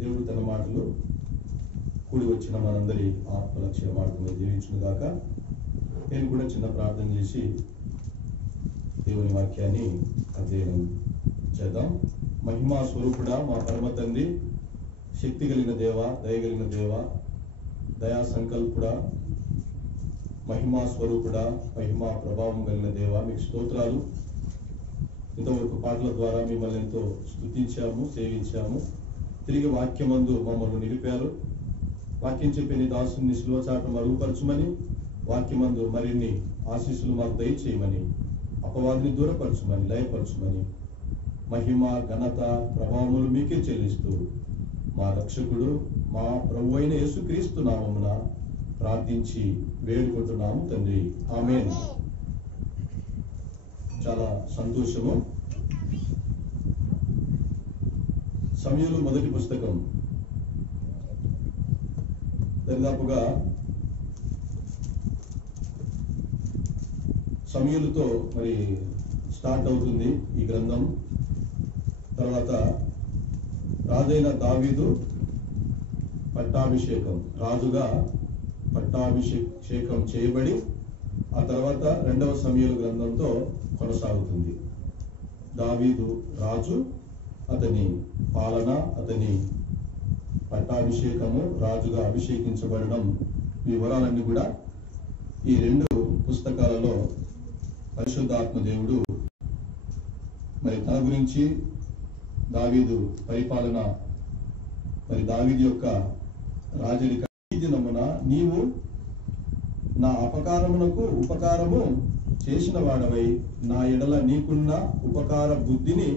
దేవుడు తన మాటలు కూడి వచ్చిన మనందరి ఆత్మల క్షేమార్థమై దీవించును గాక. నేను కూడా చిన్న ప్రార్థన చేసి దేవుని వాక్యాన్ని అధ్యయనం చేద్దాం. మహిమా స్వరూపుడా, మా పరమ తండ్రి, శక్తి కలిగిన దేవ, దయగలిగిన దేవ, దయా సంకల్పుడా, మహిమా స్వరూపుడా, మహిమా ప్రభావం కలిగిన దేవ, మీకు స్తోత్రాలు. ఇంతవరకు పాటల ద్వారా మిమ్మల్ని ఎంతో స్తుతించాము, సేవించాము. తిరిగి వాక్యమందు మమ్మల్ని నిలిపారు. వాక్యం చెప్పే నీ దాసుని శిలువ చాట మరుగుపరచుమని, వాక్యమందు మరిన్ని ఆశీస్సులు మాకు దయచేయమని, అపవాదిని దూరపరచుమని, లయపరచుమని, మహిమ ఘనత ప్రభావములు మీకే చెల్లిస్తూ మా రక్షకుడు మా ప్రభు అయిన యేసుక్రీస్తు నామమున ప్రార్థించి వేడుకుంటున్నాము తండ్రి, ఆమేన్. చాలా సంతోషము. సమూయేలు మొదటి పుస్తకం దరిదాపుగా సమూయేలుతో మరి స్టార్ట్ అవుతుంది ఈ గ్రంథం. తర్వాత రాజైన దావీదు పట్టాభిషేకం, రాజుగా పట్టాభిషేకం చేయబడి ఆ తర్వాత 2వ సమూయేలు గ్రంథంతో కొనసాగుతుంది. దావీదు రాజు, అతని పాలన, అతని పట్టాభిషేకము, రాజుగా అభిషేకించబడడం, వివరాలన్నీ కూడా ఈ 2 పుస్తకాలలో పరిశుద్ధాత్మ దేవుడు మరి తన గురించి, దావీదు పరిపాలన, మరి దావీదు యొక్క రాజరిక దినమున నీవు నా అపకారమునకు ఉపకారము చేసిన వాడవై నా ఎడల నీకున్న ఉపకార బుద్ధిని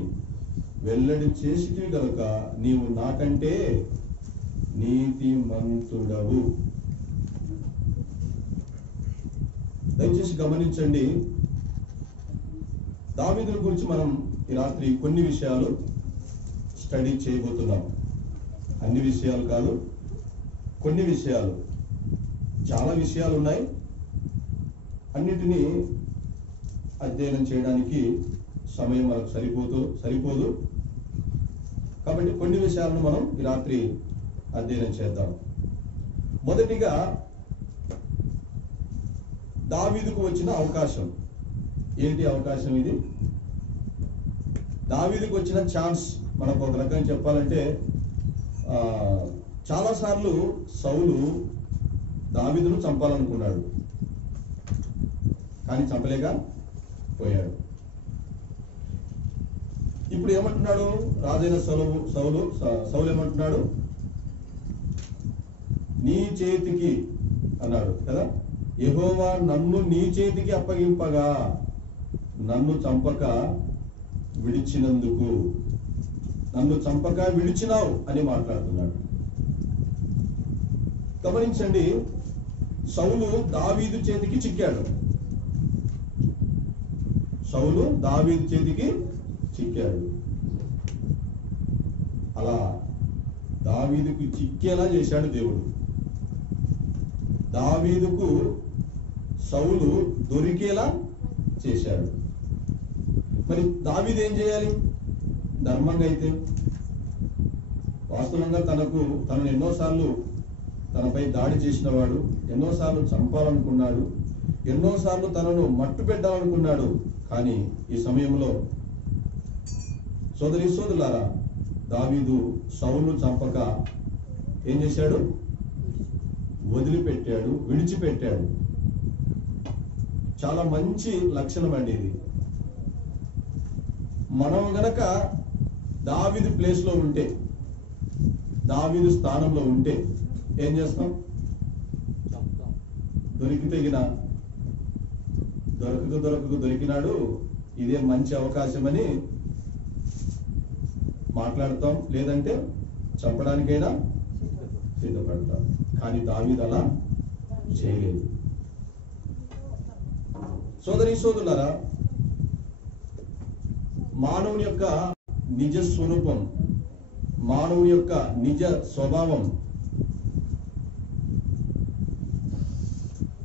వెల్లడి చేసిటివి గనుక నీవు నాకంటే నీతిమంతుడవు. దయచేసి గమనించండి, దావీదుని గురించి మనం ఈ రాత్రి కొన్ని విషయాలు స్టడీ చేయబోతున్నాం. అన్ని విషయాలు కాదు, కొన్ని విషయాలు. చాలా విషయాలు ఉన్నాయి, అన్నిటినీ అధ్యయనం చేయడానికి సమయం మనకు సరిపోదు. కాబట్టి కొన్ని విషయాలను మనం ఈ రాత్రి అధ్యయనం చేద్దాం. మొదటిగా దావీదుకు వచ్చిన అవకాశం. ఏంటి అవకాశం ఇది? దావీదుకు వచ్చిన ఛాన్స్. మనకు ఒక రకంగా చెప్పాలంటే చాలాసార్లు సౌలు దావీదును చంపాలనుకున్నాడు, కానీ చంపలేక పోయాడు. ఇప్పుడు ఏమంటున్నాడు రాజైన సౌలు ఏమంటున్నాడు? నీ చేతికి అన్నాడు కదా, యెహోవా నన్ను నీ చేతికి అప్పగింపగా నన్ను చంపక విడిచినందుకు, నన్ను చంపక విడిచినావు అని మాట్లాడుతున్నాడు. గమనించండి, సౌలు దావీదు చేతికి చిక్కాడు. సౌలు దావీదు చేతికి చిక్కాడు. అలా దావీదుకు చిక్కేలా చేశాడు దేవుడు. దావీదుకు సౌలు దొరికేలా చేశాడు. మరి దావీదు ఏం చేయాలి? ధర్మంగా అయితే వాస్తవంగా తనను ఎన్నోసార్లు తనపై దాడి చేసిన వాడు, ఎన్నోసార్లు చంపాలనుకున్నాడు, ఎన్నోసార్లు తనను మట్టు పెట్టాలనుకున్నాడు. కానీ ఈ సమయంలో సోదరులారా, దావీదు సౌలును చంపక ఏం చేశాడు? వదిలిపెట్టాడు, విడిచిపెట్టాడు. చాలా మంచి లక్షణం అండి ఇది. మనం గనక దావీదు ప్లేస్లో ఉంటే, దావీదు స్థానంలో ఉంటే ఏం చేస్తాం? దొరికినాడు, ఇదే మంచి అవకాశం అని మాట్లాడతాం, లేదంటే చంపడానికైనా సిద్ధపడతాం. కానీ దావీదు అలా చేయలేదు. సోదరులారా, మానవుని యొక్క నిజ స్వరూపం, మానవుని యొక్క నిజ స్వభావం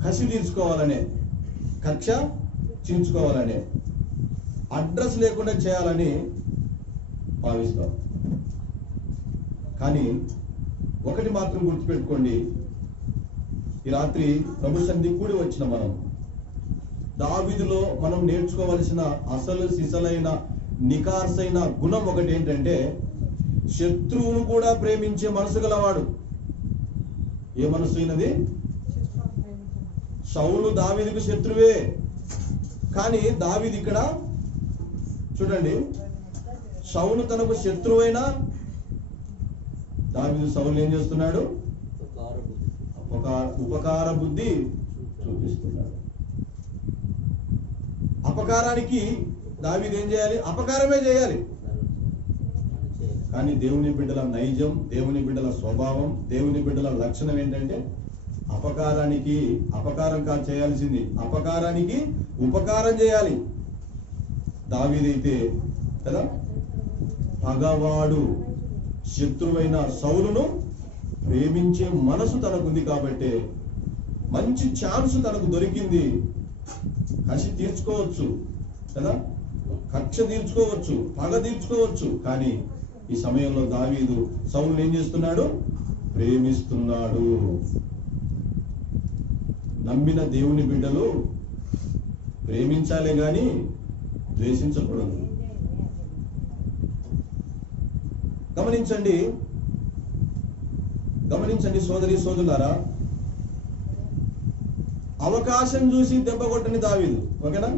కసి తీర్చుకోవాలనే, కక్ష చించుకోవాలనే, అడ్రస్ లేకుండా చేయాలని భావిస్తాం. కానీ ఒకటి మాత్రం గుర్తుపెట్టుకోండి, ఈ రాత్రి ప్రభు సన్నిధి కూడి వచ్చిన మనం దావీదులో మనం నేర్చుకోవలసిన అసలు సిసలైన నికార్సైన గుణం ఒకటి ఏంటంటే, శత్రువును కూడా ప్రేమించే మనసు గలవాడు. ఏ మనసు అయినది? సౌలు దావీదుకు శత్రువే, కానీ దావీదు ఇక్కడ చూడండి, సౌలు తనకు శత్రువైనా దావీదు సౌలు ఏం చేస్తున్నాడు? ఉపకార బుద్ధి చూపిస్తున్నాడు. అపకారానికి దావీదు ఏం చేయాలి? అపకారమే చేయాలి. కానీ దేవుని బిడ్డల నైజం, దేవుని బిడ్డల స్వభావం, దేవుని బిడ్డల లక్షణం ఏంటంటే అపకారం కాదు చేయాల్సింది, అపకారానికి ఉపకారం చేయాలి. దావీదైతే కదా పగవాడు శత్రువైన సౌలును ప్రేమించే మనసు తనకుంది కాబట్టి మంచి ఛాన్స్ తనకు దొరికింది. కసి తీర్చుకోవచ్చు కదా, కక్ష తీర్చుకోవచ్చు, పగ తీర్చుకోవచ్చు. కానీ ఈ సమయంలో దావీదు సౌలును ఏం చేస్తున్నాడు? ప్రేమిస్తున్నాడు. నమ్మిన దేవుని బిడ్డలు ప్రేమించాలే గాని ద్వేషించకూడదు. గమనించండి సోదరి సోదరులారా, అవకాశం చూసి దెబ్బ కొట్టని దావీదు. ఓకేనా?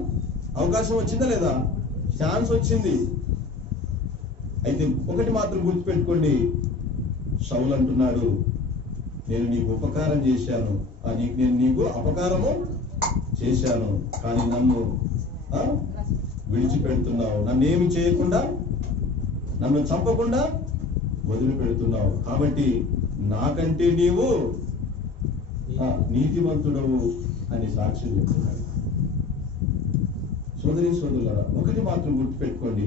అవకాశం వచ్చిందా లేదా? ఛాన్స్ వచ్చింది. అయితే ఒకటి మాత్రం గుర్తుపెట్టుకోండి, సౌలు అంటున్నాడు, నేను నీకు ఉపకారం చేశాను, నేను నీకు అపకారము చేశాను, కానీ నన్ను విడిచిపెడుతున్నావు, నన్ను ఏమి చేయకుండా, నన్ను చంపకుండా వదిలిపెడుతున్నావు. కాబట్టి నాకంటే నీవు నీతిమంతుడవు అని సాక్ష్యం చెప్తున్నాడు. సోదరి సోదరులారా, ఒకటి మాత్రం గుర్తుపెట్టుకోండి,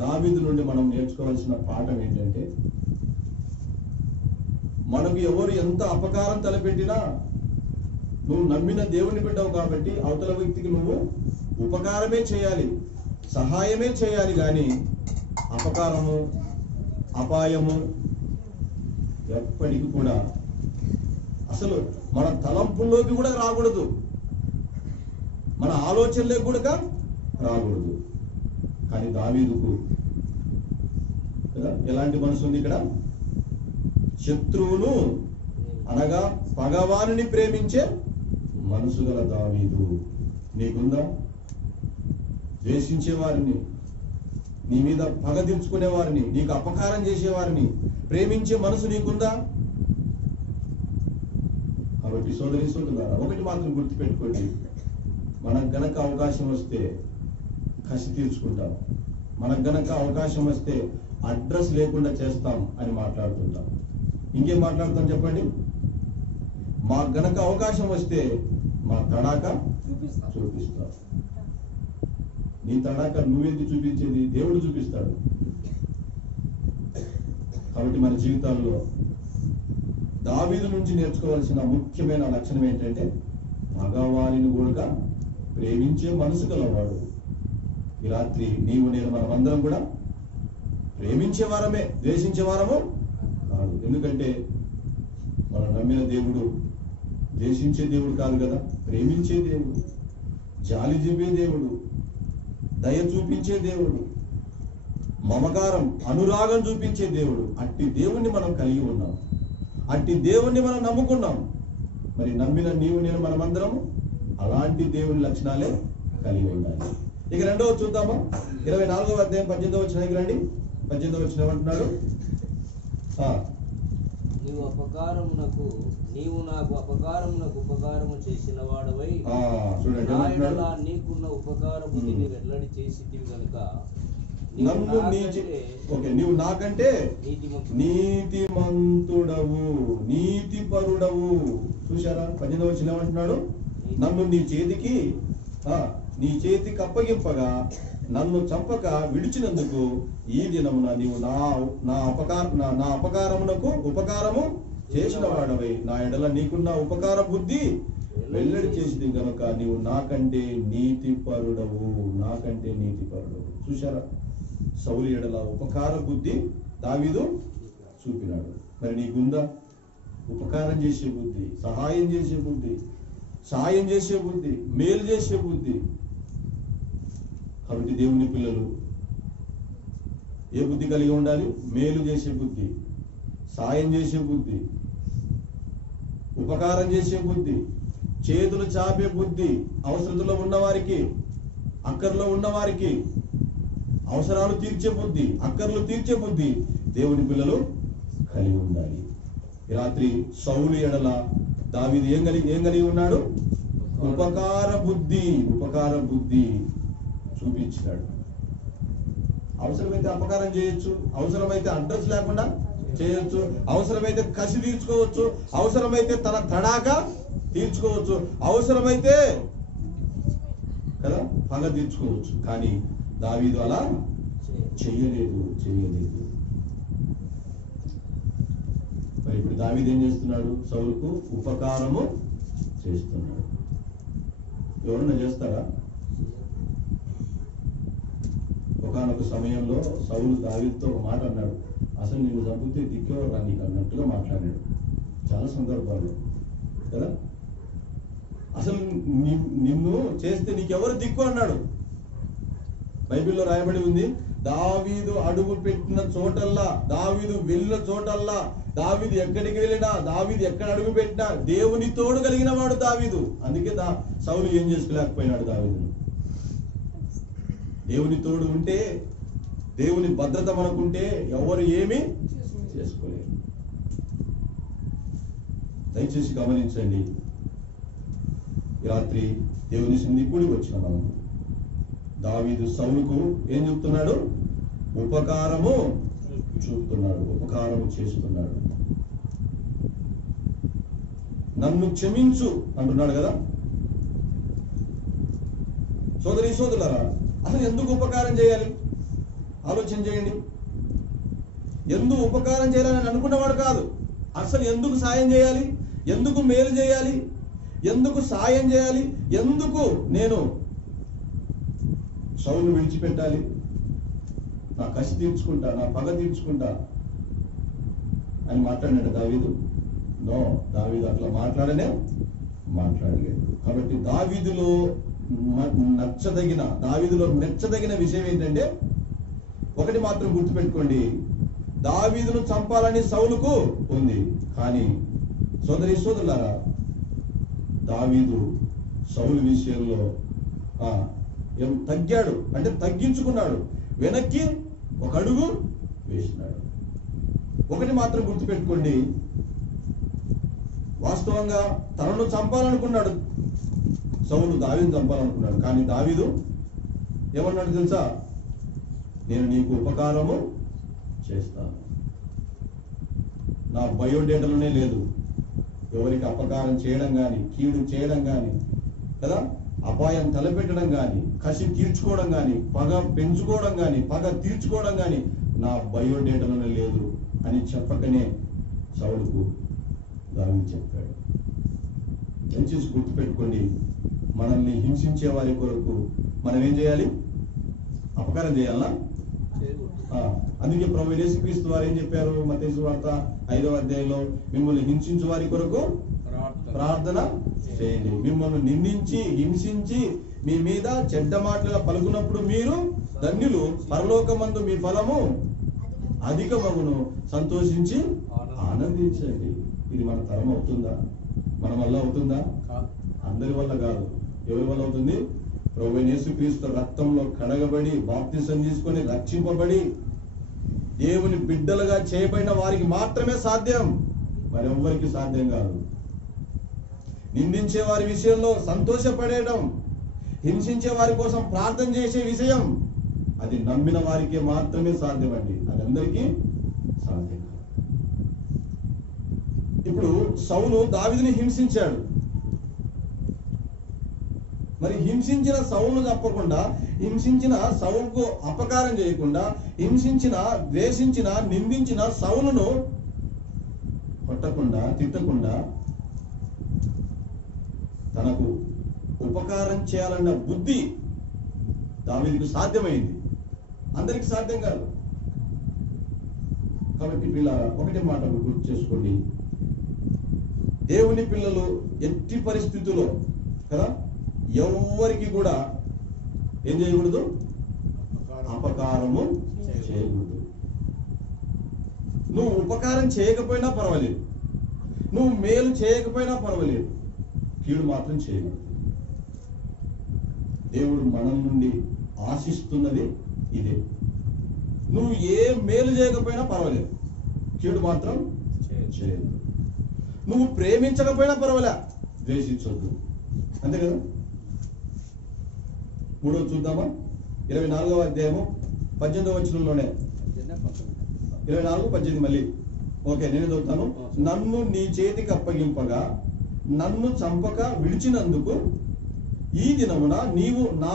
దావీదు నుండి మనం నేర్చుకోవాల్సిన పాఠం ఏంటంటే, మనకు ఎవరు ఎంత అపకారం తలపెట్టినా నువ్వు నమ్మిన దేవుని బిడ్డవు కాబట్టి అవతల వ్యక్తికి నువ్వు ఉపకారమే చేయాలి, సహాయమే చేయాలి. కానీ అపకారము, అపాయము ఎప్పటికీ కూడా అసలు మన తలంపుల్లోకి కూడా రాకూడదు, మన ఆలోచనలోకి కూడా రాకూడదు. కానీ దావీదుకు ఎలాంటి మనసు ఉంది ఇక్కడ? శత్రువును అనగా పగవానిని ప్రేమించే మనసు గల దావీదు. నీకుందా? ద్వేషించే వారిని, నీ మీద పగ తీర్చుకునే వారిని, నీకు అపకారం చేసేవారిని ప్రేమించే మనసు నీకుందా? కాబట్టి సోదరి సోదరులారా, ఒకటి మాత్రం గుర్తుపెట్టుకోండి, మనకు గనక అవకాశం వస్తే కసి తీర్చుకుంటాం, మనకు గనక అవకాశం వస్తే అడ్రస్ లేకుండా చేస్తాం అని మాట్లాడుతుంటాం. ఇంకేం మాట్లాడతాం చెప్పండి? మాకు గనక అవకాశం వస్తే మా తడాక చూపిస్తాం. నీ తడాక నువ్వేంటి చూపించేది? దేవుడు చూపిస్తాడు. కాబట్టి మన జీవితాల్లో దావీదు నుంచి నేర్చుకోవాల్సిన ముఖ్యమైన లక్షణం ఏంటంటే, భగవానిని కూడా ప్రేమించే మనసు గలవాడు. ఈ రాత్రి నీవు నేను మనమందరం కూడా ప్రేమించే వారమే, ద్వేషించే వారము కాదు. ఎందుకంటే మనం నమ్మిన దేవుడు ద్వేషించే దేవుడు కాదు కదా, ప్రేమించే దేవుడు, జాలి చూపే దేవుడు, దయ చూపించే దేవుడు, మమకారం, అనురాగం చూపించే దేవుడు. అట్టి దేవుణ్ణి మనం కలిగి ఉన్నాం, అట్టి దేవుణ్ణి మనం నమ్ముకున్నాం. మరి నమ్మిన నీవు నేను మనమందరం అలాంటి దేవుని లక్షణాలే కలిగి ఉండాలి. ఇక రెండవ చూద్దామా? 24వ అధ్యాయం 18వ వచనానికి రండి. 18వ వచనం ఏమంటున్నాడు? నీవు నాకు అపకారమునకు ఉపకారము చేసిన వాడవై నీకున్న ఉపకారము వెల్లడి చేసితివి గనుక నీవు నాకంటే నీతిమంతుడవు, నీతిపరుడవు. చూశారా? 18వ వచనం ఏమంటున్నాడు? నన్ను నీ చేతికి అప్పగింపగా నన్ను చంపక విడిచినందుకు ఈ దినమున నీవు నా అపకారమునకు ఉపకారము చేసిన వాడవై నా ఎడల నీకున్న ఉపకార బుద్ధి వెల్లడి చేసింది కనుక నీవు నాకంటే నీతిపరుడవు. చూశారా? సౌలు ఎడల ఉపకార బుద్ధి దావీదు చూపినాడు. మరి నీకుందా ఉపకారం చేసే బుద్ధి, సహాయం చేసే బుద్ధి, సాయం చేసే బుద్ధి, మేలు చేసే బుద్ధి? కాబట్టి దేవుని పిల్లలు ఏ బుద్ధి కలిగి ఉండాలి? మేలు చేసే బుద్ధి, సాయం చేసే బుద్ధి, ఉపకారం చేసే బుద్ధి, చేతులు చాపే బుద్ధి, అవసరతలో ఉన్నవారికి, అక్కర్లో ఉన్నవారికి అవసరాలు తీర్చే బుద్ధి, అక్కర్లు తీర్చే బుద్ధి దేవుని పిల్లలు కలిగి ఉండాలి. ఈ రాత్రి సౌలు ఎడల దావీదు ఏం కలిగి ఉన్నాడు? ఉపకార బుద్ధి చూపించాడు. అవసరమైతే అపకారం చేయొచ్చు, అవసరమైతే అడ్రస్ లేకుండా చేయొచ్చు, అవసరమైతే కసి తీర్చుకోవచ్చు, అవసరమైతే తన తడాక తీర్చుకోవచ్చు, అవసరమైతే కదా పగ తీర్చుకోవచ్చు. కానీ దావీదు అలా చెయ్యలేదు. మరి ఇప్పుడు దావీదు ఏం చేస్తున్నాడు? సౌలుకు ఉపకారము చేస్తున్నాడు. ఎవరన్నా చేస్తారా? ఒకానొక సమయంలో సౌలు దావీదుతో ఒక మాట అన్నాడు, అసలు నిన్ను చంపితే దిక్కేవారు రా నీకు అన్నట్టుగా మాట్లాడాడు. చాలా సందర్భాల్లో కదా, అసలు నిన్ను చేస్తే నీకెవరు దిక్కు అన్నాడు. బైబిల్లో రాయబడి ఉంది, దావీదు అడుగు పెట్టిన చోటల్లా, దావీదు వెళ్ళిన చోటల్లా, దావీదు ఎక్కడికి వెళ్ళినా, దావీదు ఎక్కడ అడుగు పెట్టినా దేవుని తోడు కలిగిన వాడు దావీదు. అందుకే సౌలు ఏం చేసుకోలేకపోయినాడు దావీదును. దేవుని తోడు ఉంటే, దేవుని భద్రత మనకుంటే ఎవరు ఏమీ చేసుకోలేరు. దయచేసి గమనించండి. రాత్రి దేవుని సన్నిధికి కూడి వచ్చిన మనం దావీదు సౌలుకు ఏం చెప్తున్నాడు? ఉపకారము చూపుతున్నాడు, ఉపకారము చేస్తున్నాడు. నన్ను క్షమించు అంటున్నాడు కదా. సోదరులారా, అసలు ఎందుకు ఉపకారం చేయాలి? ఆలోచన చేయండి. ఎందుకు ఉపకారం చేయాలని అనుకున్నవాడు కాదు. అసలు ఎందుకు సాయం చేయాలి? ఎందుకు మేలు చేయాలి? ఎందుకు సాయం చేయాలి? ఎందుకు నేను సౌలు విడిచిపెట్టాలి? నా కసి తీర్చుకుంటా, నా పగ తీర్చుకుంటా అని మాట్లాడినాడు దావీదు. నో, దావీదు అట్లా మాట్లాడలేదు. కాబట్టి దావీదులో మెచ్చదగిన విషయం ఏంటంటే, ఒకటి మాత్రం గుర్తుపెట్టుకోండి, దావీదును చంపాలని సౌలుకు ఉంది. కానీ సోదరులారా, దావీదు సౌలు విషయంలో తగ్గాడు, అంటే తగ్గించుకున్నాడు, వెనక్కి ఒక అడుగు వేసినాడు. ఒకటి మాత్రం గుర్తుపెట్టుకోండి, వాస్తవంగా తనను చంపాలనుకున్నాడు సౌలు, దావీదు చంపాలనుకున్నాడు. కానీ దావీదు ఏమన్నాడు తెలుసా? నేను నీకు ఉపకారము చేస్తాను. నా బయోడేటాలోనే లేదు ఎవరికి అపకారం చేయడం కానీ, కీడు చేయడం కానీ, కదా, అపాయం తలపెట్టడం కానీ, కసి తీర్చుకోవడం కానీ, పగ పెంచుకోవడం కానీ, పగ తీర్చుకోవడం కానీ నా బయోడేటాలోనే లేదు అని చెప్పకనే సౌలుకు దావీదు చెప్పాడు. దయచేసి గుర్తుపెట్టుకోండి, మనల్ని హింసించే వారి కొరకు మనం ఏం చేయాలి? అపకారం చేయాలా? అందుకే ప్రభువు యేసుక్రీస్తు వారు ఏం చెప్పారు? మత్తయి సువార్త 5వ అధ్యాయంలో, మిమ్మల్ని హింసించే వారి కొరకు ప్రార్థన చేయండి. మిమ్మల్ని నిందించి హింసించి మీ మీద చెడ్డ మాటలుగా పలుకున్నప్పుడు మీరు ధన్యులు, పరలోకమందు మీ ఫలము అధికమగును, సంతోషించి ఆనందించండి. ఇది మన తరం అవుతుందా? మన వల్ల అవుతుందా? అందరి వల్ల కాదు. ఎవరి వల్ల అవుతుంది? ప్రభువైన యేసుక్రీస్తు రక్తంలో కడగబడి, బాప్తిసం తీసుకొని రక్షింపబడి దేవుని బిడ్డలుగా చేయబడిన వారికి మాత్రమే సాధ్యం, మరెవ్వరికి సాధ్యం కాదు. నిందించే వారి విషయంలో సంతోషపడేయడం, హింసించే వారి కోసం ప్రార్థన చేసే విషయం, అది నమ్మిన వారికే మాత్రమే సాధ్యమండి, అది అందరికీ సాధ్యం కాదు. ఇప్పుడు సౌలు దావీదుని హింసించాడు. మరి హింసించిన సౌలును తప్పకుండా, హింసించిన సౌలుకు అపకారం చేయకుండా, హింసించిన, ద్వేషించిన, నిందించిన సౌలును కొట్టకుండా, తిట్టకుండా తనకు ఉపకారం చేయాలన్న బుద్ధి దావీదుకు సాధ్యమైంది. అందరికి సాధ్యం కాదు. కాబట్టి పిల్లలు ఒకటే మాట గుర్తు చేసుకోండి, దేవుని పిల్లలు ఎట్టి పరిస్థితుల్లో కదా ఎవరికి కూడా ఏం చేయకూడదు, అపకారము చేయకూడదు. నువ్వు ఉపకారం చేయకపోయినా పర్వాలేదు, నువ్వు మేలు చేయకపోయినా పర్వాలేదు, కీడు మాత్రం చేయకూడదు. దేవుడు మనం నుండి ఆశిస్తున్నది ఇదే. నువ్వు ఏ మేలు చేయకపోయినా పర్వాలేదు, కీడు మాత్రం చేయదు. నువ్వు ప్రేమించకపోయినా పర్వాలే, ద్వేషించొద్దు. అంతే కదా. 3వ చూద్దామా, 24వ అధ్యాయము 18వ వచనంలోనే, 24:18 మళ్ళీ. ఓకే, నేను చదువుతాను. నన్ను నీ చేతికి అప్పగింపగా నన్ను చంపక విడిచినందుకు ఈ దినమున నీవు నా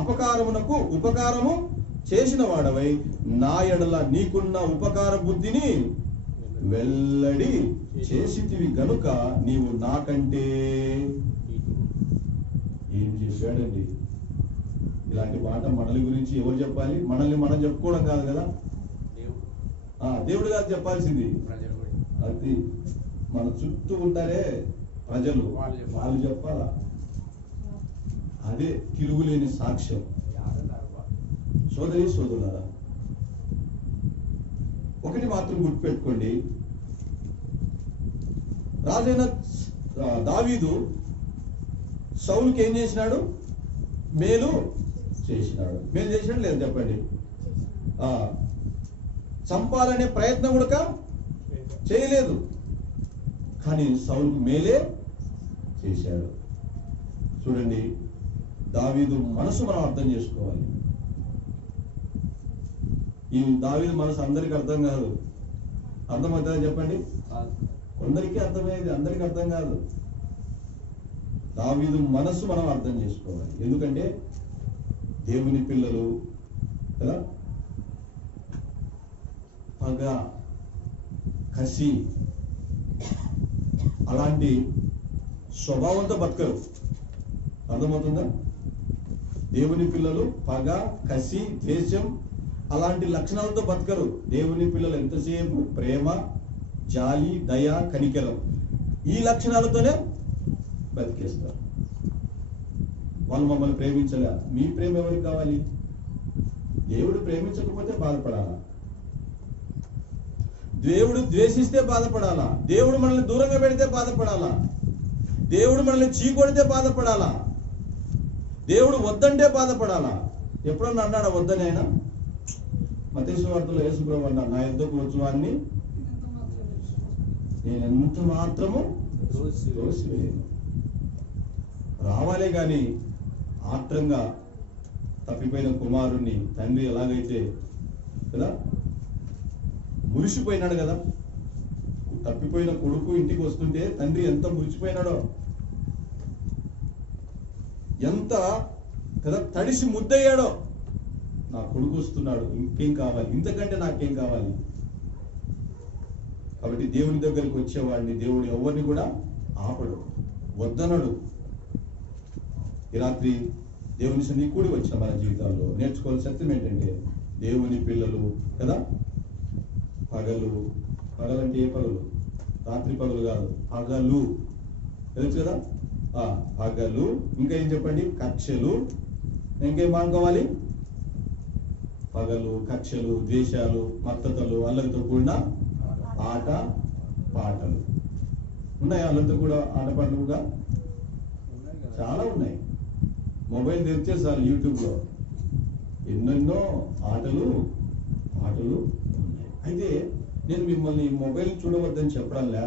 అపకారమునకు ఉపకారము చేసిన వాడవై నా ఎడల నీకున్న ఉపకార బుద్ధిని వెల్లడి చేసితివి గనుక నీవు నాకంటే. ఏం చేశాడండి? ఇలాంటి మాట మనల్ని గురించి ఎవరు చెప్పాలి? మనల్ని మనం చెప్పుకోవడం కాదు కదా, దేవుడు కాదు చెప్పాల్సింది. అది మన చుట్టూ ఉంటారే ప్రజలు, వాళ్ళు చెప్పాలా. అదే తిరుగులేని సాక్ష్యం. సోదరి సోదరులారా, ఒకటి మాత్రం గుర్తుపెట్టుకోండి, రాజైన దావీదు సౌలుకి ఏం చేసినాడు? మేలు చేసినాడు. మేలు చేసినాడు లేదు చెప్పండి. చంపాలనే ప్రయత్నం కూడా చేయలేదు, కానీ సౌలుకు మేలే చేశాడు. చూడండి, దావీదు మనసు మనం అర్థం చేసుకోవాలి. ఈ దావీదు మనసు అందరికి అర్థం కాదు. అర్థమవుతుందా చెప్పండి? కొందరికి అర్థమయ్యేది, అందరికి అర్థం కాదు. దావీదు మనసు మనం అర్థం చేసుకోవాలి. ఎందుకంటే దేవుని పిల్లలు కదా, పగ, కసి అలాంటి స్వభావంతో బతకరు. అర్థమవుతుందా? దేవుని పిల్లలు పగ, కసి, ద్వేషం అలాంటి లక్షణాలతో బతకరు. దేవుని పిల్లలు ఎంతసేపు ప్రేమ, జాలి, దయ, కనికరం ఈ లక్షణాలతోనే బతికేస్తారు. వాళ్ళు మమ్మల్ని ప్రేమించలే, మీ ప్రేమ ఎవరికి కావాలి? దేవుడు ప్రేమించకపోతే బాధపడాలా, దేవుడు ద్వేషిస్తే బాధపడాలా, దేవుడు మనల్ని దూరంగా పెడితే బాధపడాలా, దేవుడు మనల్ని చీకొడితే బాధపడాలా, దేవుడు వద్దంటే బాధపడాలా? ఎప్పుడన్నా అన్నాడా వద్దని ఆయన? మత్తయి సువార్తలో యేసు ప్రభువు అన్నాడు, నా యొద్దకు వచ్చు వారిని నేను ఎంత మాత్రము త్రోసివేయను. రావాలే గాని ఆత్రంగా తప్పిపోయిన కుమారుణ్ణి తండ్రి ఎలాగైతే కదా మురిసిపోయినాడు కదా, తప్పిపోయిన కొడుకు ఇంటికి వస్తుంటే తండ్రి ఎంత మురిసిపోయినాడో, ఎంత కదా తడిసి ముద్దయ్యాడో. నా కొడుకు వస్తున్నాడు, ఇంకేం కావాలి, ఇంతకంటే నాకేం కావాలి? కాబట్టి దేవుని దగ్గరికి వచ్చేవాడిని దేవుడు ఎవరిని కూడా ఆపడు, వద్దనడు. ఈ రాత్రి దేవుని సన్నిధికి కూడి వచ్చిన మన జీవితాల్లో నేర్చుకోవాల్సిన సత్యం ఏంటంటే, దేవుని పిల్లలు కదా పగలంటే ఏ పగలు? రాత్రి పగలు కాదు, పగలు. తెలుసు కదా, పగలు. ఇంకా ఏం చెప్పండి? కక్షలు. ఇంకేం మానుకోవాలి? పగలు, కక్షలు, ద్వేషాలు, మత్తతలు, అల్లరితో కూడిన ఆట పాటలు ఉన్నాయి. అల్లరితో కూడా ఆట పాటలు కూడా చాలా ఉన్నాయి. మొబైల్ తెరిచే చాలు, యూట్యూబ్లో ఎన్నెన్నో ఆటలు పాటలు ఉన్నాయి. అయితే నేను మిమ్మల్ని మొబైల్ చూడవద్దని చెప్పడంలా,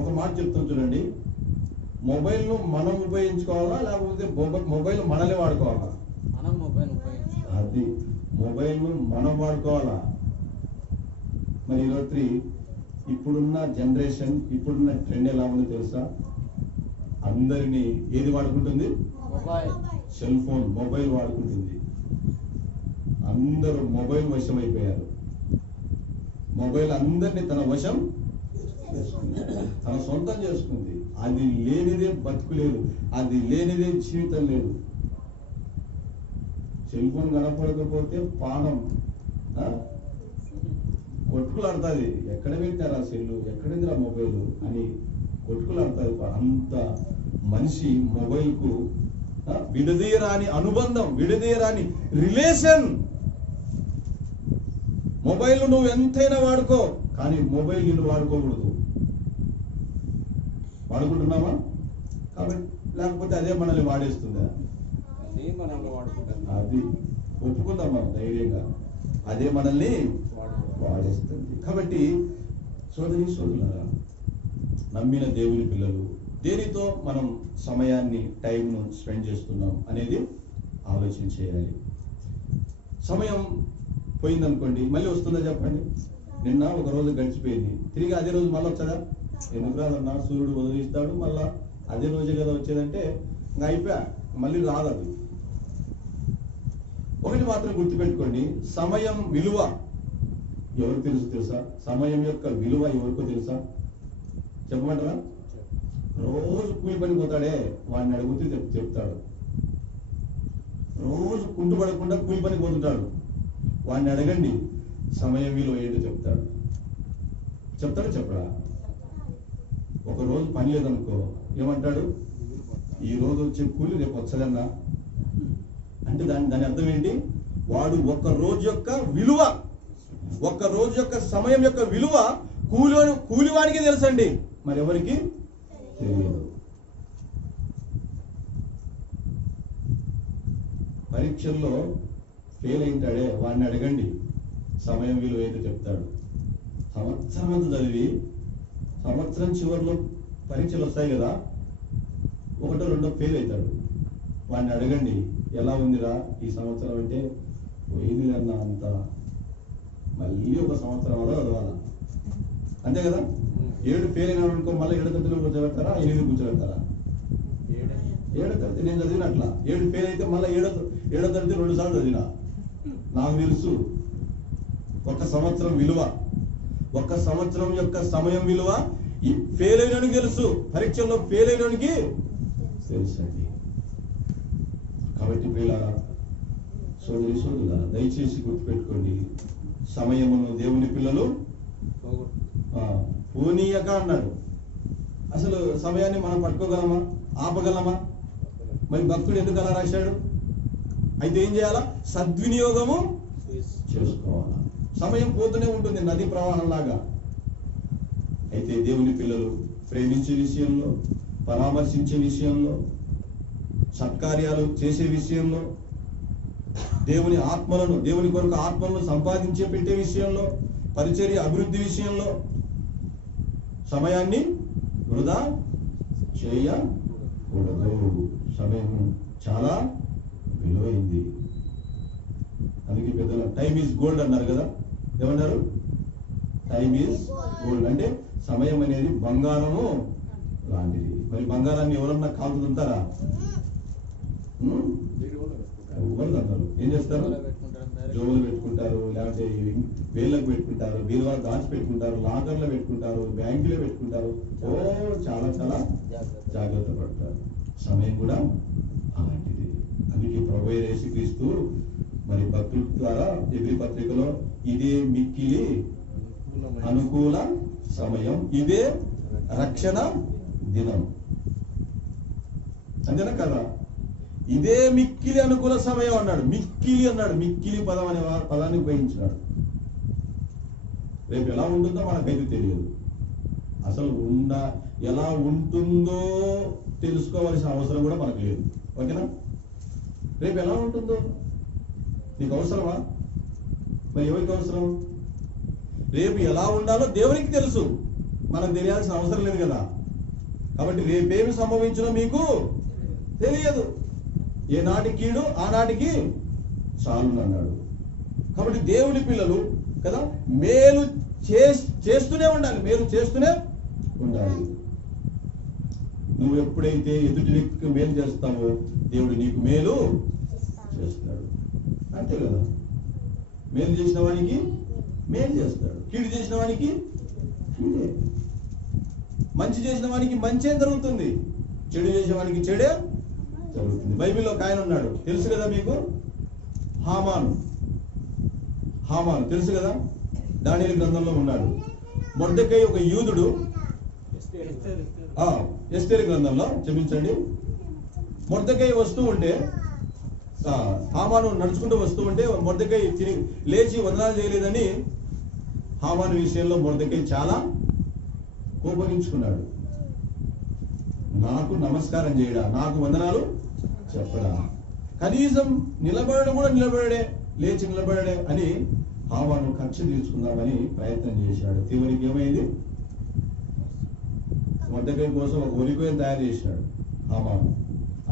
ఒక మాట చెప్తాను చూడండి. మొబైల్ను మనం ఉపయోగించుకోవాలా, లేకపోతే మొబైల్ మనల్ని వాడుకోవాలా? అది మొబైల్ను మనం వాడుకోవాలా. మరి ఈరోజు ఇప్పుడున్న జనరేషన్, ఇప్పుడున్న ట్రెండ్ ఎలా ఉందో తెలుసా? అందరినీ ఏది వాడుకుంటుంది? సెల్ ఫోన్, మొబైల్ వాడుకుంటుంది. అందరూ మొబైల్ వశం అయిపోయారు. మొబైల్ అందరినీ తన వశం చేసుకుంది, తన సొంతం చేసుకుంది. అది లేనిదే బతుకు లేదు, అది లేనిదే జీవితం లేదు. సెల్ ఫోన్ కనపడకపోతే పానం కొట్టుకులాడుతుంది. ఎక్కడ పెట్టారా సెల్లు, ఎక్కడిందిరా మొబైల్ అని కొట్టుకులాడుతుంది. అంత మనిషి మొబైల్కు విడదీయరాని అనుబంధం, విడదీయరాని రిలేషన్. మొబైల్ నువ్వు ఎంతైనా వాడుకో, కానీ మొబైల్ నిన్ను వాడుకోకూడదు. వాడుకుంటున్నామా? కాబట్టి లేకపోతే అదే మనల్ని వాడేస్తుందా? అది ఒప్పుకుందాం మనం ధైర్యంగా, అదే మనల్ని వాడేస్తుంది. కాబట్టి సోదరులారా, నమ్మిన దేవుని పిల్లలు దేనితో మనం సమయాన్ని, టైంను స్పెండ్ చేస్తున్నాం అనేది ఆలోచన చేయాలి. సమయం పోయిందనుకోండి, మళ్ళీ వస్తుందా చెప్పండి? నిన్న ఒక రోజు గడిచిపోయింది, తిరిగి అదే రోజు మళ్ళీ వచ్చదా? ఎందుకు రాదన్నా? సూర్యుడు ఉదయిస్తాడు, మళ్ళా అదే రోజే కదా వచ్చేదంటే ఇంకా అయిపోయా, మళ్ళీ రాదు. అది ఒకటి మాత్రం గుర్తుపెట్టుకోండి, సమయం విలువ ఎవరికి తెలుసా? సమయం యొక్క విలువ ఎవరికో తెలుసా? చెప్పమంటారా? రోజు కూలి పని పోతాడే, వాడిని అడిగితే చెప్తాడు. రోజు కుంటు పడకుండా కూలి పని పోతుంటాడు, వాడిని అడగండి సమయం విలువ ఏంటో చెప్తాడు. చెప్పడా? ఒక రోజు పని లేదనుకో, ఏమంటాడు? ఈ రోజు వచ్చే కూలి రేపు వచ్చదన్నా అంటే దాని అర్థం ఏంటి? వాడు ఒక్క రోజు యొక్క విలువ, ఒక్క రోజు యొక్క సమయం యొక్క విలువ కూలివాడికి తెలుసండి, మరి ఎవరికి తెలియదు. పరీక్షల్లో ఫెయిల్ అయింటాడే, వాడిని అడగండి సమయం విలువ ఏంటో చెప్తాడు. సంవత్సరం అంతా చదివి సంవత్సరం చివరిలో పరీక్షలు వస్తాయి కదా, ఒకటో రెండో ఫెయిల్ అవుతాడు. వాడిని అడగండి ఎలా ఉందిరా ఈ సంవత్సరం అంటే, పోయింది అన్నా అంత, మళ్ళీ ఒక సంవత్సరం అలా చదవాలా, అంతే కదా? 7 ఫెయిల్ అయినా అనుకో, మళ్ళీ 7 తరగతిలో కూర్చోబెడతారా, 8 కూర్చోబెడతారా? 7 తరగతి నేను చదివినట్లా. 7 ఫెయిల్ అయితే మళ్ళీ 7వ తరగతి 2 సార్లు చదివినా. నాకు తెలుసు ఒక సంవత్సరం విలువ, ఒక సంవత్సరం యొక్క సమయం విలువ ఫెయిల్ అయినోనికి తెలుసు, పరీక్షల్లో ఫెయిల్ అయినోనికి తెలుసండి. కాబట్టి ప్రియులారా, సోదరులారా, దయచేసి గుర్తుపెట్టుకోండి, సమయమును దేవుని పిల్లలు పోనీయక అన్నాడు. అసలు సమయాన్ని మనం పట్టుకోగలమా, ఆపగలమా? మరి భక్తుడు ఎందుకు అలా రాశాడు? అయితే ఏం చేయాలా? సద్వినియోగము చేసుకోవాలా. సమయం పోతూనే ఉంటుంది నది ప్రవాహం లాగా. అయితే దేవుని పిల్లలు ప్రేమించే విషయంలో, పరామర్శించే విషయంలో, సత్కార్యాలు చేసే విషయంలో, దేవుని ఆత్మలను, దేవుని కొరకు ఆత్మలను సంపాదించే పెట్టే విషయంలో, పరిచర్య అభివృద్ధి విషయంలో సమయాన్ని వృధా చేయకూడదు. సమయం చాలా విలువైంది. అందుకే పెద్దలు టైమ్ ఈజ్ గోల్డ్ అన్నారు కదా. ఏమన్నారు? టైమ్ ఈజ్ గోల్డ్ అంటే సమయం అనేది బంగారము లాంటిది. మరి బంగారాన్ని ఎవరన్నా కాల్చుతుంటారా? అన్నారు. ఏం చేస్తారు? జోబులు పెట్టుకుంటారు, లేకపోతే వేళ్ళకు పెట్టుకుంటారు, బీరువాలు దాచి పెట్టుకుంటారు, లాకర్లో పెట్టుకుంటారు, బ్యాంకులో పెట్టుకుంటారు. చాలా చాలా జాగ్రత్త పడతారు. సమయం కూడా అలాంటిది. అందుకే ప్రభువైన యేసుక్రీస్తు మరి భక్తుల ద్వారా ఎబ్రీ పత్రికలో ఇదే మిక్కిలి అనుకూల సమయం, ఇదే రక్షణ దినం, అంతేనా కదా? ఇదే మిక్కిలి అనుకూల సమయం అన్నాడు. మిక్కిలి అన్నాడు. మిక్కిలి పదం అనే పదాన్ని ఉపయోగించినాడు. రేపు ఎలా ఉంటుందో మనకైతే తెలియదు. అసలు ఎలా ఉంటుందో తెలుసుకోవాల్సిన అవసరం కూడా మనకు లేదు. ఓకేనా? రేపు ఎలా ఉంటుందో నీకు అవసరమా? మరి ఎవరికి అవసరం? రేపు ఎలా ఉండాలో దేవునికి తెలుసు, మనకు తెలియాల్సిన అవసరం లేదు కదా. కాబట్టి రేపేమి సంభవించినో మీకు తెలియదు. ఏనాటి కీడు ఆనాటికి చాలు అన్నాడు. కాబట్టి దేవుని పిల్లలు కదా, మేలు చేస్తూనే ఉండాలి, మేలు చేస్తూనే ఉండాలి. నువ్వు ఎప్పుడైతే ఎదుటి వ్యక్తికి మేలు చేస్తావో దేవుడు నీకు మేలు చేస్తాడు. అంతే కదా? మేలు చేసిన వానికి మేలు చేస్తాడు, కీడు చేసిన వానికి కీడే. మంచి చేసిన వానికి మంచే జరుగుతుంది, చెడు చేసిన వానికి చెడే జరుగుతుంది. బైబిల్లో ఒక ఆయన ఉన్నాడు, తెలుసు కదా మీకు? హామాను తెలుసు కదా? దానియేలు గ్రంథంలో ఉన్నాడు. మొర్దెకై ఒక యూదుడు. ఎస్తేరు గ్రంథంలో క్షమించండి. మొర్దెకై వస్తూ ఉంటే, హామాను నడుచుకుంటూ వస్తూ ఉంటే మొర్దెకై తిరిగి లేచి వందనాలు చేయలేదని హామాను విషయంలో మొర్దెకై చాలా కోపగించుకున్నాడు. నాకు నమస్కారం చేయడా, నాకు వందనాలు చెప్పడా, కనీసం నిలబడడం కూడా నిలబడే, లేచి నిలబడే అని హామాను కక్ష తీర్చుకుందామని ప్రయత్నం చేశాడు. చివరికి ఏమైంది? మొర్దెకై కోసం ఒక ఉరికొయ్యను తయారు చేశాడు హామాను.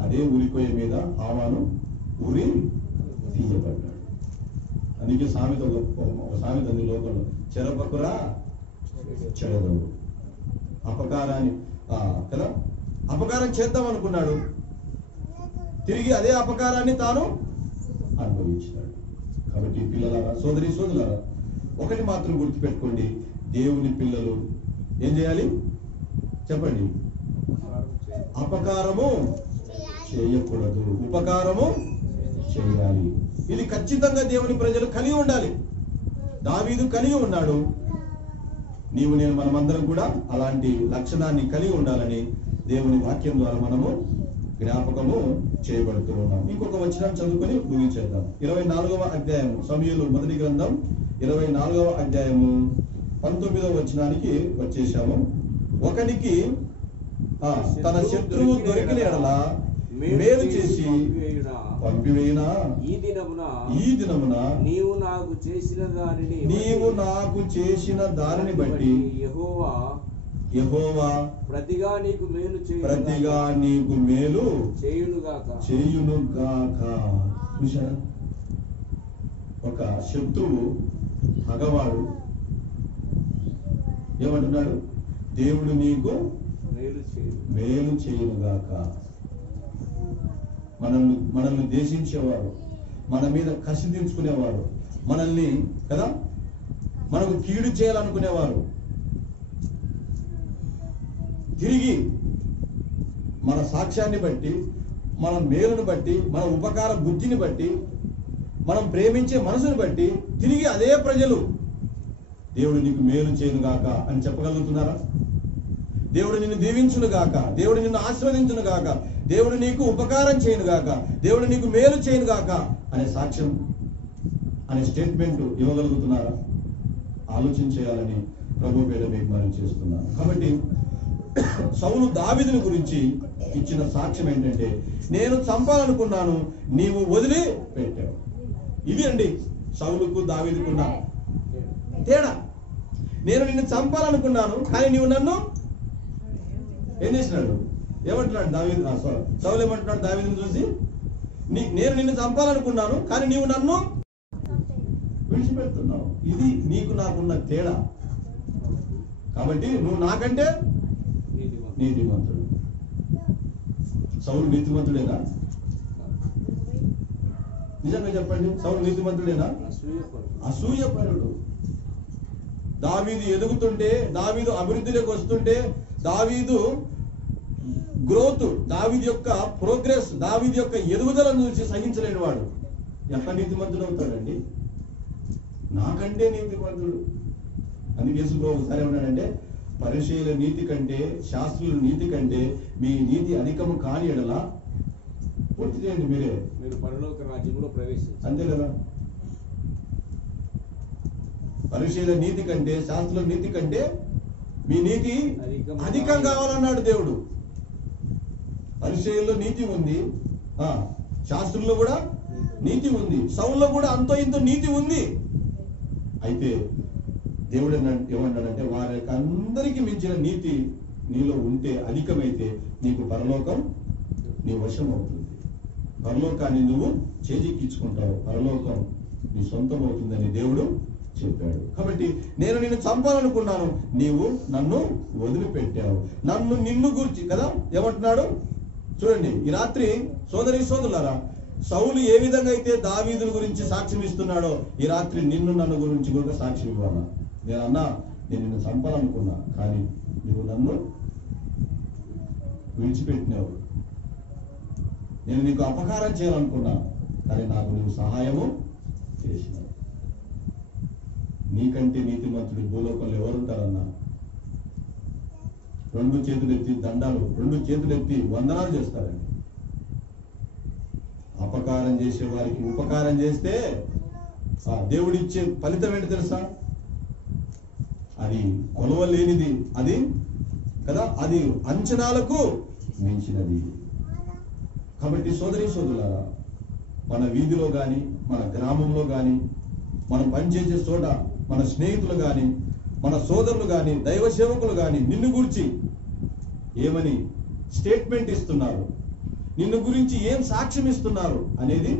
అదే ఉరికొయ్య మీద హామాను ఉరి తీయబడ్డాడు. అందుకే సామెత ఒక సామెత ఉంది లోకంలో, చెరపకురా చెడదవు. అపకారాన్ని కదా, అపకారం చేద్దాం అనుకున్నాడు, తిరిగి అదే అపకారాన్ని తాను అనుభవించాడు. కాబట్టి పిల్లలారా, సోదరి సోదరులారా, ఒకటి మాత్రం గుర్తుపెట్టుకోండి, దేవుని పిల్లలు ఏం చేయాలి చెప్పండి? అపకారము చేయకూడదు, ఉపకారము చేయాలి. ఇది ఖచ్చితంగా దేవుని ప్రజలు కలిగి ఉండాలి. దావీదు కలిగి ఉన్నాడు. నీవు నేను మనమందరం కూడా అలాంటి లక్షణాన్ని కలిగి ఉండాలని దేవుని వాక్యం ద్వారా మనము జ్ఞాపకము చేయబడుతూ ఉన్నాం. ఇంకొక వచనం చదువుకొని ముగించేద్దాం. 24వ అధ్యాయము, సమూయేలు మొదటి గ్రంథం 24వ అధ్యాయము 19వ వచనానికి వచ్చేసాము. ఒకనికి తన శత్రువు దొరికిన ఎడల మేలు చేసి పంపివేయునా, ఈ దినమున నీవు నాకు చేసిన దానిని బట్టి యెహోవా ప్రతిగా నీకు మేలు చేయునుగాక. చూశారా, ఒక శత్రువు పగవాడు ఏమంటున్నాడు? దేవుడు నీకు మేలు చేయునుగాక. మనల్ని దేశించేవారు, మన మీద కసి దించుకునేవారు, మనల్ని కదా మనకు కీడు చేయాలనుకునేవారు తిరిగి మన సాక్ష్యాన్ని బట్టి, మన మేలును బట్టి, మన ఉపకార బుద్ధిని బట్టి, మనం ప్రేమించే మనసును బట్టి తిరిగి అదే ప్రజలు దేవుడు నీకు మేలు చేయునుగాక అని చెప్పగలుగుతున్నారా? దేవుడు నిన్ను దీవించునుగాక, దేవుడు నిన్ను ఆశీర్వదించునుగాక, దేవుడు నీకు ఉపకారం చేయనుగాక, దేవుడు నీకు మేలు చేయనుగాక అనే సాక్ష్యం, అనే స్టేట్మెంట్ ఇవ్వగలుగుతున్నారా? ఆలోచించేయాలని ప్రభు పేర మీకు మనం చేస్తున్నాను. కాబట్టి సౌలు దావీదుని గురించి ఇచ్చిన సాక్ష్యం ఏంటంటే, నేను చంపాలనుకున్నాను, నీవు వదిలి పెట్టావు. ఇది అండి సౌలుకు దావీదుకున్న తేడా. నేను నిన్ను చంపాలనుకున్నాను, కానీ నీవు నన్ను ఏం చేసినాడు? ఏమంటున్నాడు దావీదు? సౌలు ఏమంటున్నాడు దావీదుని చూసి? నేను నిన్ను చంపాలనుకున్నాను, కానీ నీవు నన్ను విడిచిపెడుతున్నావు. ఇది నీకు నాకున్న తేడా. కాబట్టి నువ్వు నాకంటే నీతిమంతుడు. సౌలు నీతిమంతుడేనా? నిజంగా చెప్పండి, సౌలు నీతిమంతుడేనా? అసూయపరుడు. దావీదు ఎదుగుతుంటే, దావీదు అభివృద్ధిలోకి వస్తుంటే, దావీదు గ్రోత్, దావీదు యొక్క ప్రోగ్రెస్, దావీదు యొక్క ఎదుగుదలను చూసి సహించలేని వాడు ఎట్లా నీతిమంతుడు అవుతాడండి? నాకంటే నీతిమంతుడు. అందుకే యేసు ఒకసారి ఏమన్నాడంటే, పరిశీల నీతి కంటే, శాస్త్రుల నీతి కంటే మీ నీతి అధికము కాని ఎడల పూర్తి చేయండి, మీరు పరలోక రాజ్యంలో ప్రవేశించండి. అంతే కదా? పరిశీల నీతి కంటే, శాస్త్రుల నీతి కంటే మీ నీతి అధికం కావాలన్నాడు దేవుడు. పరిశీలలో నీతి ఉంది, శాస్త్రుల్లో కూడా నీతి ఉంది, సౌల్లో కూడా అంతో ఇంతో నీతి ఉంది. అయితే దేవుడు ఏమన్నాడంటే, వారి అందరికీ మించిన నీతి నీలో ఉంటే, అధికమైతే నీకు పరలోకం నీ వశం అవుతుంది. పరలోకాన్ని నువ్వు చేజిక్కించుకుంటావు, పరలోకం నీ సొంతం అవుతుందని దేవుడు చెప్పాడు. కాబట్టి నేను నిన్ను చంపాలనుకున్నాను, నీవు నన్ను వదిలిపెట్టావు. నిన్ను గురించి కదా ఏమంటున్నాడు చూడండి. ఈ రాత్రి సోదరి సోదరులారా, సౌలు ఏ విధంగా అయితే దావీదుల గురించి సాక్ష్యం ఇస్తున్నాడో, ఈ రాత్రి నన్ను గురించి కూడా సాక్ష్యం ఇవ్వాలా. నేను నిన్ను చంపాలనుకున్నా, కానీ నువ్వు నన్ను విడిచిపెట్టినావు. నేను నీకు అపకారం చేయాలనుకున్నా, కానీ నాకు నువ్వు సహాయము చేసినావు. నీకంటే నీతిమంతుడు భూలోకంలో ఎవరుంటారన్నా? 2 చేతులు ఎత్తి దండాలు, 2 చేతులు ఎత్తి వందనాలు చేస్తారండి. అపకారం చేసే వారికి ఉపకారం చేస్తే దేవుడిచ్చే ఫలితం ఏంటి తెలుసా? అది కొలవలేనిది, అది కదా, అది అంచనాలకు మించినది. కాబట్టి సోదరి సోదరులారా, మన వీధిలో కానీ, మన గ్రామంలో కానీ, మనం పనిచేసే చోట మన స్నేహితులు కానీ, మన సోదరులు కానీ, దైవ సేవకులు కానీ నిన్ను గురించి ఏమని స్టేట్మెంట్ ఇస్తున్నారు, నిన్ను గురించి ఏం సాక్ష్యం ఇస్తున్నారు అనేది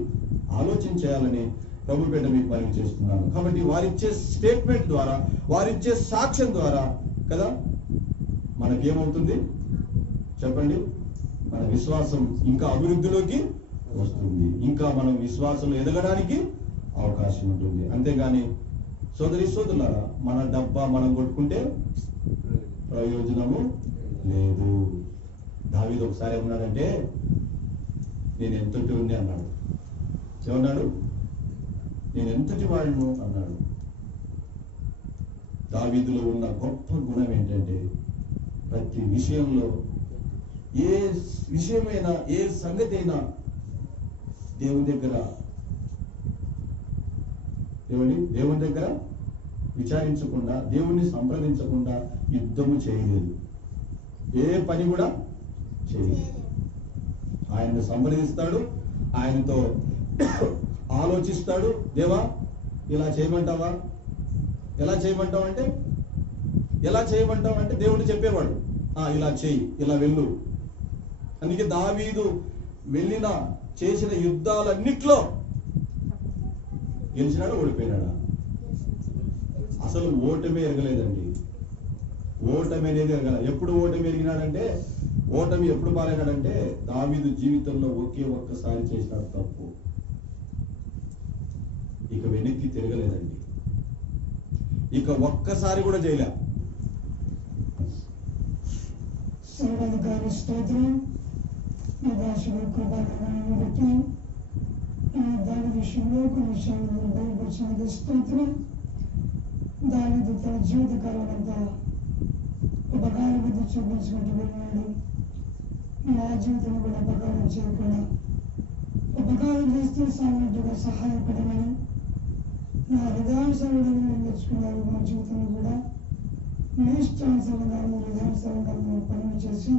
ఆలోచన చేయాలని ప్రభుపేట మీకు మనం చేస్తున్నాను. కాబట్టి వారిచ్చే స్టేట్మెంట్ ద్వారా, వారిచ్చే సాక్ష్యం ద్వారా కదా మనకేమవుతుంది చెప్పండి? మన విశ్వాసం ఇంకా అభివృద్ధిలోకి వస్తుంది, ఇంకా మనం విశ్వాసంలో ఎదగడానికి అవకాశం ఉంటుంది. అంతేగాని సోదరి సోదరులారా, మన డబ్బా మనం కొట్టుకుంటే ప్రయోజనము లేదు. దావీదు ఒకసారి ఏమన్నాడంటే, నేను ఎంతటి ఉంది అన్నాడు. ఏమన్నాడు? నేను ఎంతటి వాడును అన్నాడు. దావీదులో ఉన్న గొప్ప గుణం ఏంటంటే, ప్రతి విషయంలో, ఏ విషయమైనా, ఏ సంగతి అయినా దేవుని దగ్గర విచారించకుండా, దేవుణ్ణి సంప్రదించకుండా యుద్ధము చేయలేదు. ఏ పని కూడా చేయలేదు. ఆయన్ని సంప్రదిస్తాడు, ఆయనతో ఆలోచిస్తాడు. దేవా ఇలా చేయమంటావా? ఎలా చేయమంటావు అంటే, ఎలా చేయమంటావు అంటే దేవుడు చెప్పేవాడు, ఇలా చేయి, ఇలా వెళ్ళు. అందుకే దావీదు వెళ్ళిన చేసిన యుద్ధాలన్నిట్లో గెలిచినాడా, ఓడిపోయినాడా? అసలు ఓటమి ఎరగలేదండి. ఓటమి అనేది ఎరగల. ఎప్పుడు ఓటమి ఎరిగినాడంటే, ఓటమి ఎప్పుడు పాలైనాడంటే, దావీదు జీవితంలో ఒక్కసారి చేసినాడు తప్పు, ఇక వెనక్కి తిరగలేదండి. ఇక ఒక్కసారి కూడా చేయలే. సర్వాధికారి స్తోత్రం. నా భాషలో కృపాకరణను బట్టి దాని విషయంలో కొన్ని విషయాలను బయలుపరిచినది స్తోత్రం. దావీదు తన జీవితకాలం అంతా ఉపకారం బుద్ధి చూపించుకుంటూ వెళ్ళినాడు. నా జీవితంలో కూడా ఉపకారం చేయకుండా ఉపకారం చేస్తూ సాగినట్టుగా సహాయపడమని నా హృదయానుసారులను నేర్చుకున్నారు. మా జీవితంలో కూడా మీ ఇష్టానుసారంగా, మీ హృదయానుసారంగా మేము పనులు చేసి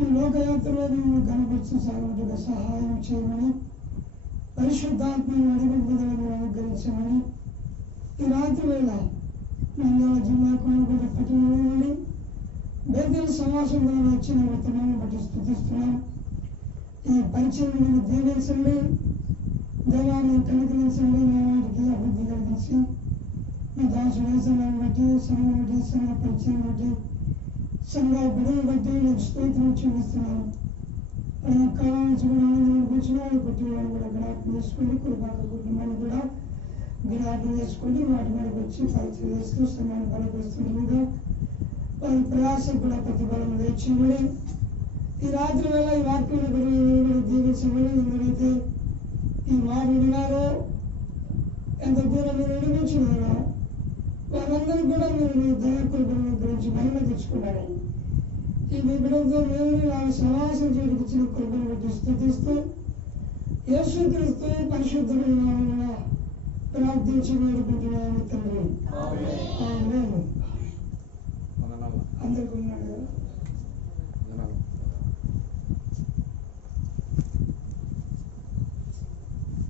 ఈ లోకయాత్రలో మేము కనపరుచు సాగినట్టుగా సహాయం చేయమని, పరిశుద్ధాత్మ నడిపింపుదలను అనుగ్రహించమని ఈ రాత్రి వేళ నంద్యాల జిల్లా కొనుగోలు పట్టణంలో నుండి బేతేలు సమాసం ద్వారా వచ్చిన వర్తమానం బట్టి స్తుతిస్తున్నాం. ఈ పరిచయం మీరు దీవించండి, దేవాన్ని కనుకరించండి, నా వాటికి అభివృద్ధి కలిగించి మీ దాసుడు వేసనాన్ని బట్టి, సంఘం బట్టి, సంఘ పరిచయం బట్టి, సంఘ బిడులు బట్టి నేను స్తోత్రం చూపిస్తున్నాను. అలాగే కాలం నుంచి కూడా ఆనందం కూర్చుని వాళ్ళు కొట్టి వాళ్ళు కూడా జ్ఞాపకం చేసుకోండి. కుటుంబాల కుటుంబాన్ని కూడా జ్ఞాపకం చేసుకోండి. వాటి మీదకి వచ్చి పరిచయం చేస్తూ సమయాన్ని బలపరుస్తుండగా వారి ప్రయాసం కూడా ప్రతిఫలం లేచివ్వండి. ఈ రాత్రి వేళ ఈ వాక్యం కూడా దీవించమని, ఎవరైతే ఈ మాట విన్నారో, ఎంత దూరం మీరు నడిపించినారో వారందరూ కూడా మీరు మీ దయాకృపణ గురించి మహిమ తెచ్చుకున్నారని ఈ మీ బిడ్డలతో మేము సమాసం చేయించిన కృపను బట్టి స్తుతిస్తూ యేసుక్రీస్తు పరిశుద్ధమైన నామమున ప్రార్థించి వేడుకుంటున్నాము తండ్రి. ఆమేన్. అందరికీ ఉన్నాడు.